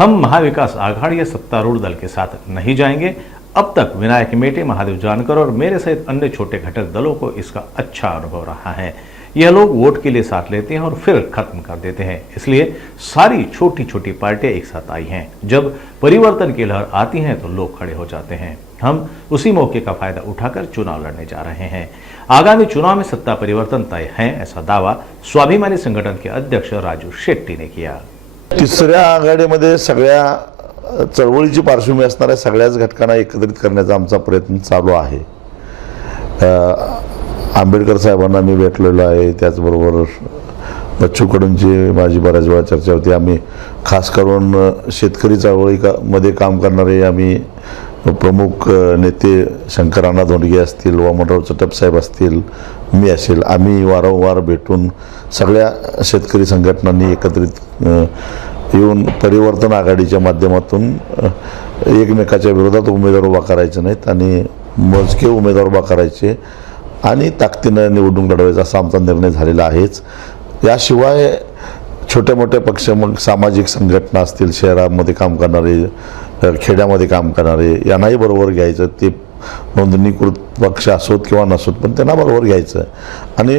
हम महाविकास आघाड़ी या सत्तारूढ़ दल के साथ नहीं जाएंगे। अब तक विनायक मेटे, महादेव जानकर और मेरे सहित अन्य छोटे घटक दलों को इसका अच्छा अनुभव रहा है। यह लोग वोट के लिए साथ लेते हैं और फिर खत्म कर देते हैं। इसलिए सारी छोटी छोटी पार्टियां एक साथ आई हैं। जब परिवर्तन की लहर आती है तो लोग खड़े हो जाते हैं। हम उसी मौके का फायदा उठाकर चुनाव लड़ने जा रहे हैं। आगामी चुनाव में सत्ता परिवर्तन तय है, ऐसा दावा स्वाभिमानी संगठन के अध्यक्ष राजू शेट्टी ने किया। तिसऱ्या आघाडीमध्ये सगळ्या चळवळीची पार्श्वभूमी असणाऱ्या सगळ्याच घटकांना एकत्रित करण्याचा आमचा प्रयत्न चालू आहे। आंबेडकर साहेबांना मी भेटलेलो आहे, त्याचबरोबर बच्चू कडूंची माझी बऱ्याच वेळा चर्चा होती। आम्ही खास करून शेतकरी चळवळीमध्ये काम करणारे आम्ही प्रमुख नेते शंकरांना धोंडगे असतील, वामनराव चटप साहेब असतील, मी असेल, आम्ही वारंवार भेटून सगळ्या शेतकरी संघटनांनी एकत्रित येऊन परिवर्तन आघाडीच्या माध्यमातून एकमेकाच्या विरोधात उमेदवार उभा करायचे नाहीत आणि मोजके उमेदवार उभा करायचे आणि ताकदीनं निवडणूक लढवायचा असा आमचा निर्णय झालेला आहेच। याशिवाय छोटे मोठे पक्ष, मग सामाजिक संघटना असतील, शहरामध्ये काम करणारे, खेड्यामध्ये काम करणारे, यांनाही बरोबर घ्यायचं। ते नोंदणीकृत पक्ष असोत किंवा नसोत, पण त्यांना बरोबर घ्यायचं आणि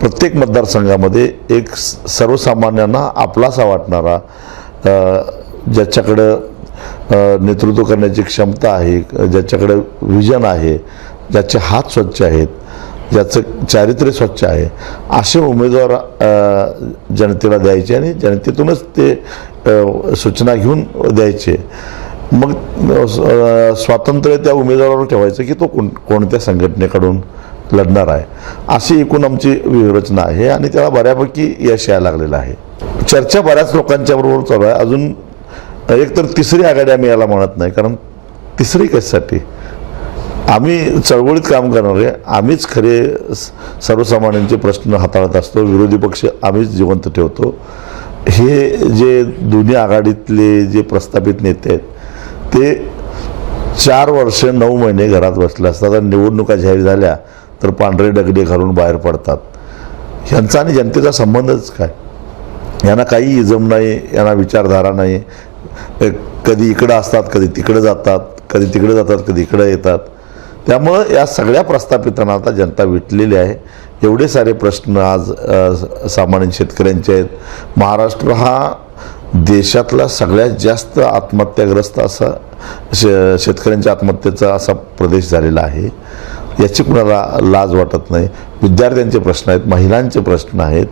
प्रत्येक मतदारसंघामध्ये एक सर्वसामान्यांना आपलासा वाटणारा, ज्याच्याकडे नेतृत्व करण्याची क्षमता आहे, ज्याच्याकडे विजन आहे, ज्याचे हात स्वच्छ आहेत, ज्याचं चारित्र्य स्वच्छ आहे, असे उमेदवार जनतेला द्यायचे आणि जनतेतूनच ते सूचना घेऊन द्यायचे। मग स्वातंत्र्य त्या उमेदवारावर ठेवायचं की तो कोणत्या संघटनेकडून लढणार आहे, अशी एकूण आमची व्यूहरचना आहे आणि त्याला बऱ्यापैकी यश यायला लागलेलं आहे। चर्चा बऱ्याच लोकांच्या बरोबर चालू आहे। अजून एकतर तिसरी आघाडी आम्ही याला म्हणत नाही, कारण तिसरी कशासाठी? आम्ही चळवळीत काम करणारे, आम्हीच खरे सर्वसामान्यांचे प्रश्न हाताळत असतो, विरोधी पक्ष आम्हीच जिवंत ठेवतो। हे जे दोन्ही आघाडीतले जे प्रस्थापित नेते आहेत ते 4 वर्ष 9 महिने घरात बसले असतात आणि निवडणुका जाहीर झाल्या तर पांढरे डगडे घालून बाहेर पडतात। यांचा आणि जनतेचा संबंधच काय? यांना काही इजम नाही, यांना विचारधारा नाही। कधी इकडं असतात, कधी तिकडे जातात, कधी तिकडे जातात, कधी इकडे येतात। त्यामुळे या सगळ्या प्रस्थापितांना आता जनता विटलेली आहे। एवढे सारे प्रश्न आज सामान्य शेतकऱ्यांचे आहेत। महाराष्ट्र हा देशातला सगळ्यात जास्त आत्महत्याग्रस्त असा शेतकऱ्यांच्या आत्महत्येचा असा प्रदेश झालेला आहे। याची कुणाला लाज वाटत नाही। विद्यार्थ्यांचे प्रश्न आहेत, महिलांचे प्रश्न आहेत,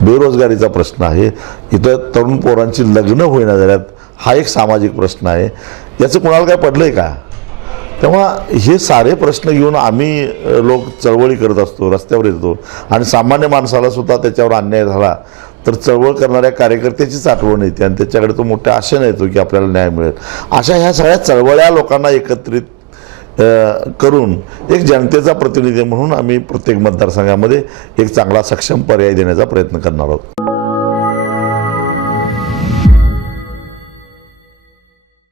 बेरोजगारीचा प्रश्न आहे, इथं तरुण पोरांची लग्न होईना झाल्यात, हा एक सामाजिक प्रश्न आहे। याचं कुणाला काय पडलंय का? तेव्हा हे सारे प्रश्न घेऊन आम्ही लोक चळवळी करत असतो, रस्त्यावर येतो आणि सामान्य माणसाला सुद्धा त्याच्यावर अन्याय झाला तर चळवळ करणाऱ्या कार्यकर्त्याचीच आठवण येते आणि त्याच्याकडे तो मोठ्या आशेने येतो की आपल्याला न्याय मिळेल। अशा ह्या सगळ्या चळवळ्या लोकांना एकत्रित करून एक जनतेचा प्रतिनिधी म्हणून आम्ही प्रत्येक मतदारसंघामध्ये एक चांगला सक्षम पर्याय देण्याचा प्रयत्न करणार आहोत।